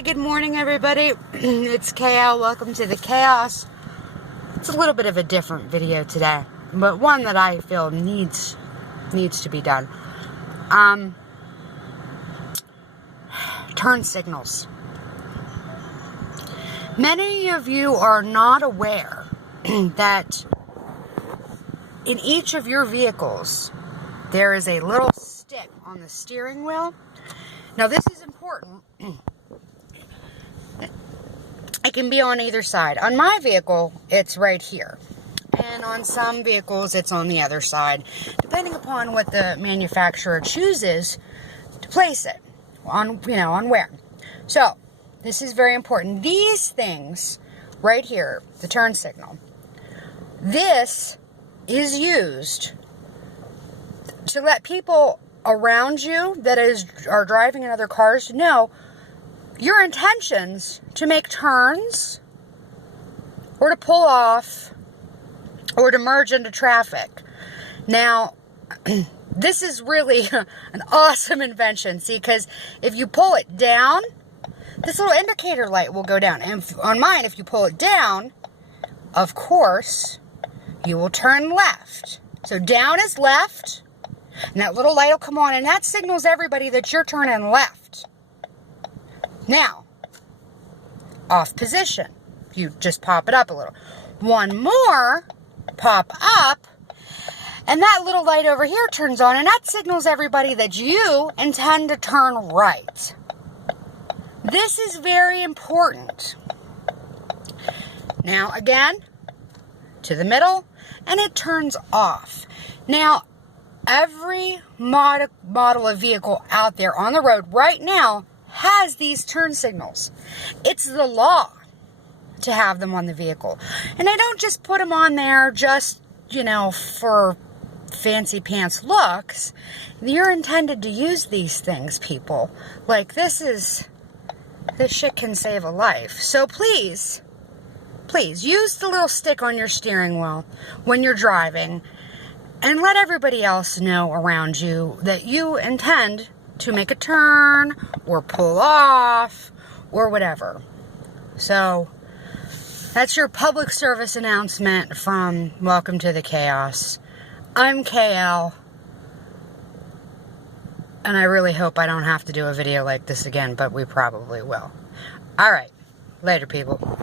Hey, good morning, everybody. It's KL. Welcome to the Chaos. It's a little bit of a different video today, but one that I feel needs to be done. Turn signals. Many of you are not aware that in each of your vehicles there is a little stick on the steering wheel. Now, this is important. It can be on either side. On my vehicle, it's right here. And on some vehicles, it's on the other side, depending upon what the manufacturer chooses to place it on, on where. So, this is very important. These things right here, the turn signal, this is used to let people around you that are driving in other cars know your intentions to make turns or to pull off or to merge into traffic. Now, this is really an awesome invention, see, because if you pull it down, this little indicator light will go down. And on mine, if you pull it down, of course, you will turn left. So down is left, and that little light will come on, and that signals everybody that you're turning left. Now, off position. You just pop it up a little. One more, pop up, and that little light over here turns on, and that signals everybody that you intend to turn right. This is very important. Now, again, to the middle, and it turns off. Now, every model of vehicle out there on the road right now has these turn signals. It's the law to have them on the vehicle. And I don't just put them on there just, for fancy pants looks. You're intended to use these things, people. Like, this shit can save a life. So please use the little stick on your steering wheel when you're driving and let everybody else know around you that you intend to make a turn or pull off or whatever. So that's your public service announcement from Welcome to the Chaos. I'm KL, and I really hope I don't have to do a video like this again, but we probably will. All right, later, people.